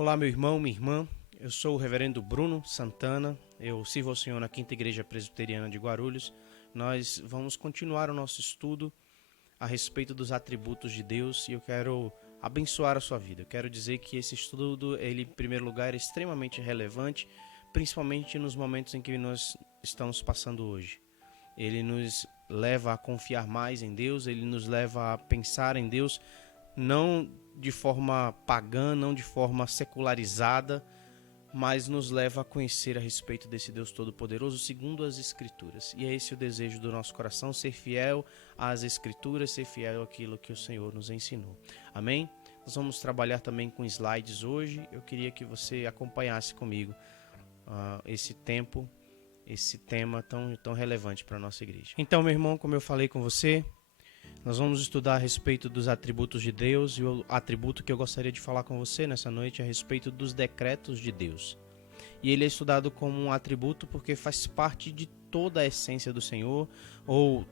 Olá, meu irmão, minha irmã. Eu sou o reverendo Bruno Santana. Eu sirvo ao Senhor na Quinta Igreja Presbiteriana de Guarulhos. Nós vamos continuar o nosso estudo a respeito dos atributos de Deus e eu quero abençoar a sua vida. Eu quero dizer que esse estudo, ele, em primeiro lugar, é extremamente relevante, principalmente nos momentos em que nós estamos passando hoje. Ele nos leva a confiar mais em Deus, ele nos leva a pensar em Deus, não de forma pagã, não de forma secularizada, mas nos leva a conhecer a respeito desse Deus Todo-Poderoso segundo as Escrituras. E é esse o desejo do nosso coração, ser fiel às Escrituras, ser fiel àquilo que o Senhor nos ensinou. Amém? Nós vamos trabalhar também com slides hoje. Eu queria que você acompanhasse comigo esse tema tão relevante para a nossa igreja. Então, meu irmão, como eu falei com você, nós vamos estudar a respeito dos atributos de Deus e o atributo que eu gostaria de falar com você nessa noite é a respeito dos decretos de Deus. E ele é estudado como um atributo porque faz parte de toda a essência do Senhor, ou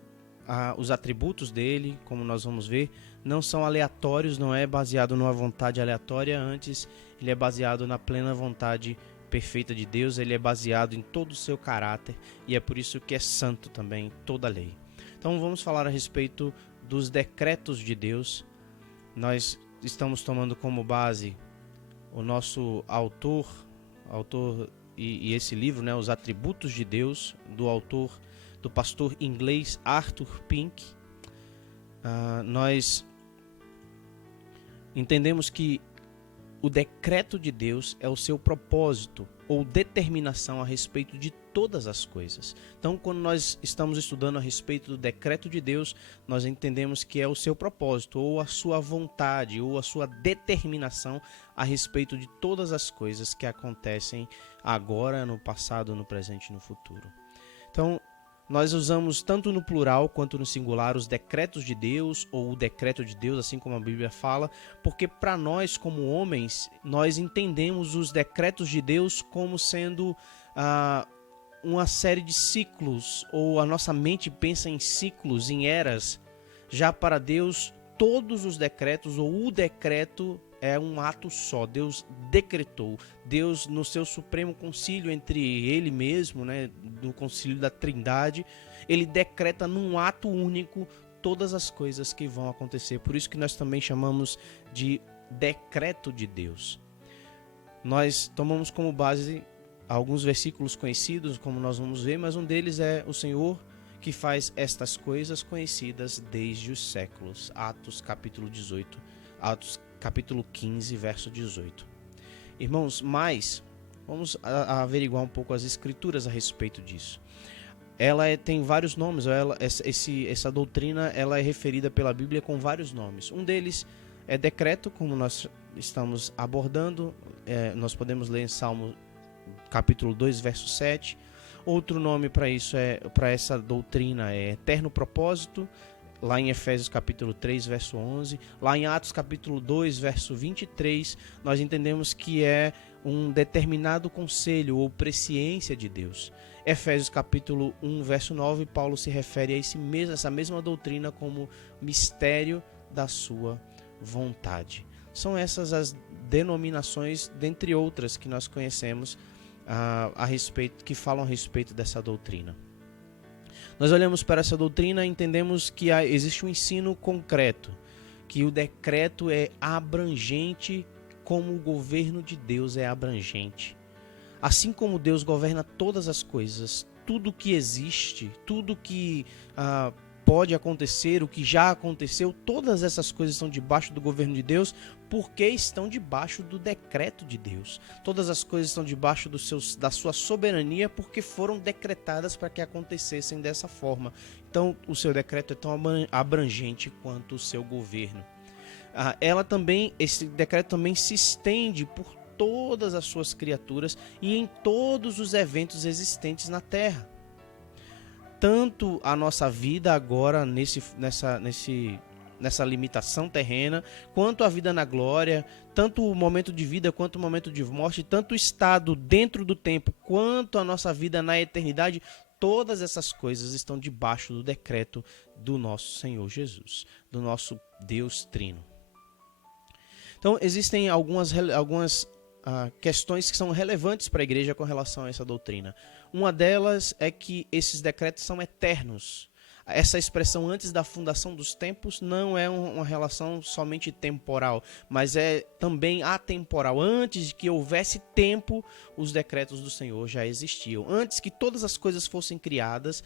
os atributos dele, como nós vamos ver, não são aleatórios, não é baseado numa vontade aleatória, antes ele é baseado na plena vontade perfeita de Deus, ele é baseado em todo o seu caráter e é por isso que é santo também toda a lei. Então vamos falar a respeito dos decretos de Deus. Nós estamos tomando como base o nosso autor e esse livro, né, Os Atributos de Deus, do pastor inglês Arthur Pink. Nós entendemos que o decreto de Deus é o seu propósito ou determinação a respeito de todas as coisas. Então, quando nós estamos estudando a respeito do decreto de Deus, nós entendemos que é o seu propósito, ou a sua vontade, ou a sua determinação a respeito de todas as coisas que acontecem agora, no passado, no presente e no futuro. Então, nós usamos tanto no plural quanto no singular os decretos de Deus ou o decreto de Deus, assim como a Bíblia fala, porque para nós como homens, nós entendemos os decretos de Deus como sendo uma série de ciclos, ou a nossa mente pensa em ciclos, em eras. Já para Deus, todos os decretos ou o decreto é um ato só. Deus decretou. Deus, no seu supremo concílio entre ele mesmo, né, no concílio da Trindade, ele decreta num ato único todas as coisas que vão acontecer. Por isso que nós também chamamos de decreto de Deus. Nós tomamos como base alguns versículos conhecidos, como nós vamos ver, mas um deles é o Senhor que faz estas coisas conhecidas desde os séculos. Atos capítulo 18, Atos capítulo 15, verso 18. Irmãos, mas vamos averiguar um pouco as escrituras a respeito disso. Ela tem vários nomes, essa doutrina ela é referida pela Bíblia com vários nomes. Um deles é decreto, como nós estamos abordando, nós podemos ler em Salmo capítulo 2, verso 7. Outro nome para isso para essa doutrina é eterno propósito, lá em Efésios capítulo 3, verso 11. Lá em Atos capítulo 2, verso 23, nós entendemos que é um determinado conselho ou presciência de Deus. Efésios capítulo 1, verso 9, Paulo se refere a essa mesma doutrina como mistério da sua vontade. São essas as denominações, dentre outras, que nós conhecemos que falam a respeito dessa doutrina. Nós olhamos para essa doutrina e entendemos que existe um ensino concreto, que o decreto é abrangente como o governo de Deus é abrangente. Assim como Deus governa todas as coisas, tudo que existe, tudo que pode acontecer, o que já aconteceu, todas essas coisas estão debaixo do governo de Deus, porque estão debaixo do decreto de Deus. Todas as coisas estão debaixo da sua soberania, porque foram decretadas para que acontecessem dessa forma. Então, o seu decreto é tão abrangente quanto o seu governo. Esse decreto também se estende por todas as suas criaturas e em todos os eventos existentes na Terra. Tanto a nossa vida agora nessa limitação terrena, quanto a vida na glória, tanto o momento de vida quanto o momento de morte, tanto o estado dentro do tempo quanto a nossa vida na eternidade, todas essas coisas estão debaixo do decreto do nosso Senhor Jesus, do nosso Deus Trino. Então existem algumas questões que são relevantes para a igreja com relação a essa doutrina. Uma delas é que esses decretos são eternos. Essa expressão antes da fundação dos tempos não é uma relação somente temporal, mas é também atemporal. Antes de que houvesse tempo, os decretos do Senhor já existiam. Antes que todas as coisas fossem criadas,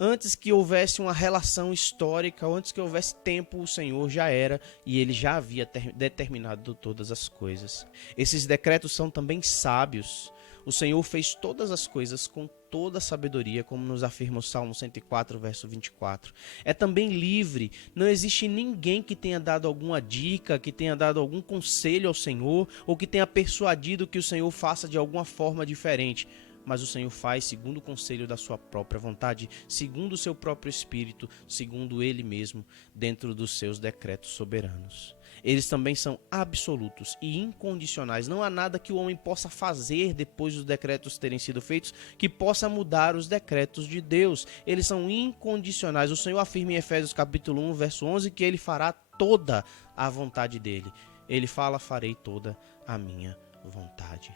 antes que houvesse uma relação histórica, antes que houvesse tempo, o Senhor já era e ele já havia determinado todas as coisas. Esses decretos são também sábios. O Senhor fez todas as coisas com toda a sabedoria, como nos afirma o Salmo 104, verso 24. É também livre. Não existe ninguém que tenha dado alguma dica, que tenha dado algum conselho ao Senhor, ou que tenha persuadido que o Senhor faça de alguma forma diferente. Mas o Senhor faz segundo o conselho da sua própria vontade, segundo o seu próprio espírito, segundo ele mesmo, dentro dos seus decretos soberanos. Eles também são absolutos e incondicionais. Não há nada que o homem possa fazer depois dos decretos terem sido feitos que possa mudar os decretos de Deus. Eles são incondicionais. O Senhor afirma em Efésios capítulo 1, verso 11, que ele fará toda a vontade dele. Ele fala, farei toda a minha vontade.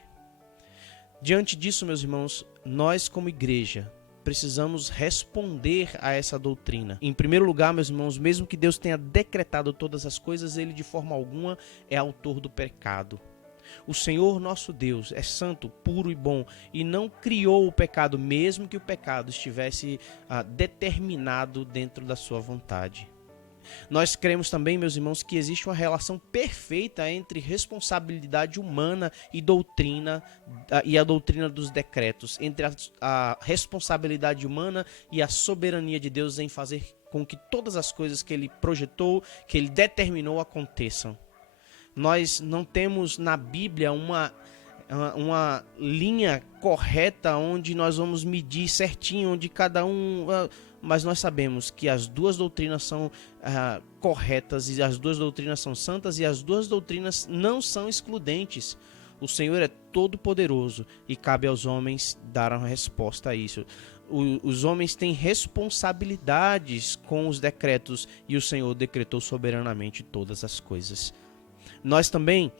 Diante disso, meus irmãos, nós como igreja precisamos responder a essa doutrina. Em primeiro lugar, meus irmãos, mesmo que Deus tenha decretado todas as coisas, ele de forma alguma é autor do pecado. O Senhor nosso Deus é santo, puro e bom e não criou o pecado, mesmo que o pecado estivesse determinado dentro da sua vontade. Nós cremos também, meus irmãos, que existe uma relação perfeita entre responsabilidade humana e doutrina, e a doutrina dos decretos, entre a responsabilidade humana e a soberania de Deus em fazer com que todas as coisas que ele projetou, que ele determinou, aconteçam. Nós não temos na Bíblia uma linha correta onde nós vamos medir certinho, onde cada um... Mas nós sabemos que as duas doutrinas são corretas e as duas doutrinas são santas e as duas doutrinas não são excludentes. O Senhor é todo poderoso e cabe aos homens dar uma resposta a isso. Os homens têm responsabilidades com os decretos e o Senhor decretou soberanamente todas as coisas. Nós também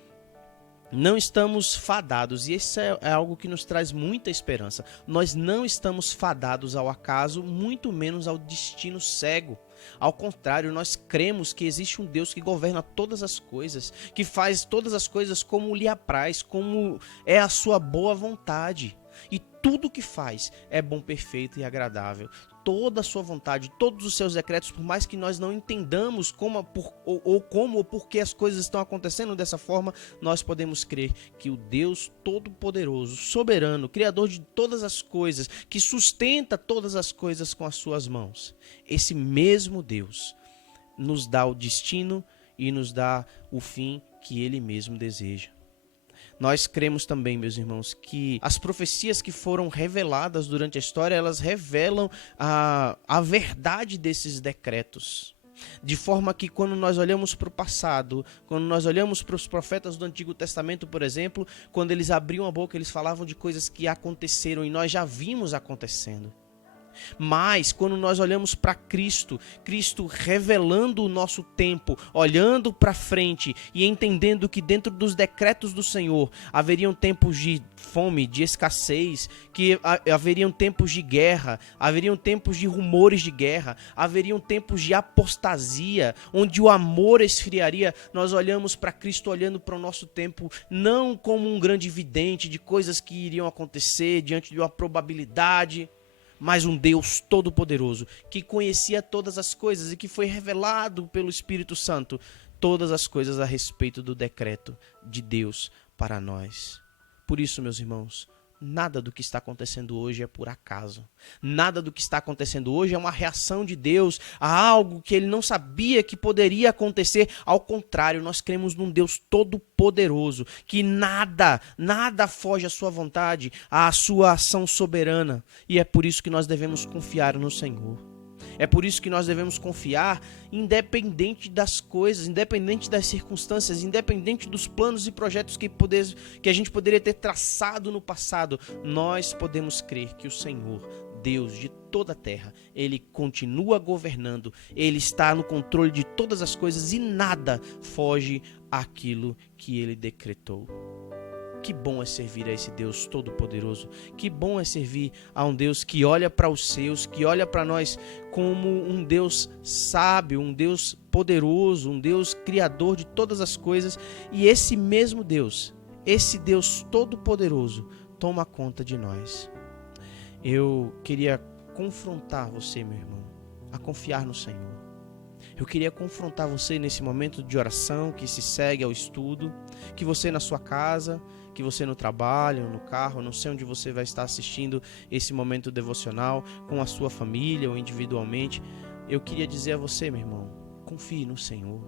não estamos fadados, e isso é algo que nos traz muita esperança. Nós não estamos fadados ao acaso, muito menos ao destino cego. Ao contrário, nós cremos que existe um Deus que governa todas as coisas, que faz todas as coisas como lhe apraz, como é a sua boa vontade. E tudo que faz é bom, perfeito e agradável. Toda a sua vontade, todos os seus decretos, por mais que nós não entendamos como ou por que as coisas estão acontecendo dessa forma, nós podemos crer que o Deus Todo-Poderoso, soberano, Criador de todas as coisas, que sustenta todas as coisas com as suas mãos, esse mesmo Deus nos dá o destino e nos dá o fim que Ele mesmo deseja. Nós cremos também, meus irmãos, que as profecias que foram reveladas durante a história, elas revelam a verdade desses decretos. De forma que quando nós olhamos para o passado, quando nós olhamos para os profetas do Antigo Testamento, por exemplo, quando eles abriam a boca, eles falavam de coisas que aconteceram e nós já vimos acontecendo. Mas quando nós olhamos para Cristo revelando o nosso tempo, olhando para frente e entendendo que dentro dos decretos do Senhor haveriam tempos de fome, de escassez, que haveriam tempos de guerra, haveriam tempos de rumores de guerra, haveriam tempos de apostasia, onde o amor esfriaria, nós olhamos para Cristo olhando para o nosso tempo não como um grande vidente de coisas que iriam acontecer diante de uma probabilidade, mas um Deus todo-poderoso, que conhecia todas as coisas e que foi revelado pelo Espírito Santo todas as coisas a respeito do decreto de Deus para nós. Por isso, meus irmãos, nada do que está acontecendo hoje é por acaso. Nada do que está acontecendo hoje é uma reação de Deus a algo que ele não sabia que poderia acontecer. Ao contrário, nós cremos num Deus todo-poderoso, que nada foge à sua vontade, à sua ação soberana. E é por isso que nós devemos confiar no Senhor. É por isso que nós devemos confiar, independente das coisas, independente das circunstâncias, independente dos planos e projetos que a gente poderia ter traçado no passado. Nós podemos crer que o Senhor, Deus de toda a terra, Ele continua governando, Ele está no controle de todas as coisas e nada foge àquilo que Ele decretou. Que bom é servir a esse Deus Todo-Poderoso. Que bom é servir a um Deus que olha para os seus, que olha para nós como um Deus sábio, um Deus poderoso, um Deus criador de todas as coisas. E esse mesmo Deus, esse Deus Todo-Poderoso, toma conta de nós. Eu queria confrontar você, meu irmão, a confiar no Senhor. Eu queria confrontar você nesse momento de oração que se segue ao estudo, que você na sua casa, que você no trabalho, no carro, não sei onde você vai estar assistindo esse momento devocional, com a sua família ou individualmente. Eu queria dizer a você, meu irmão, confie no Senhor.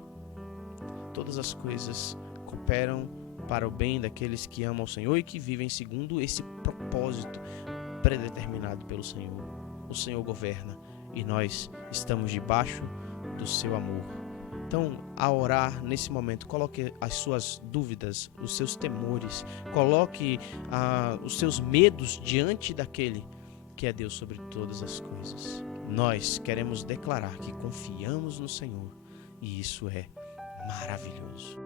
Todas as coisas cooperam para o bem daqueles que amam o Senhor e que vivem segundo esse propósito predeterminado pelo Senhor. O Senhor governa e nós estamos debaixo do seu amor. Então, ao orar nesse momento, coloque as suas dúvidas, os seus temores, coloque os seus medos diante daquele que é Deus sobre todas as coisas. Nós queremos declarar que confiamos no Senhor e isso é maravilhoso.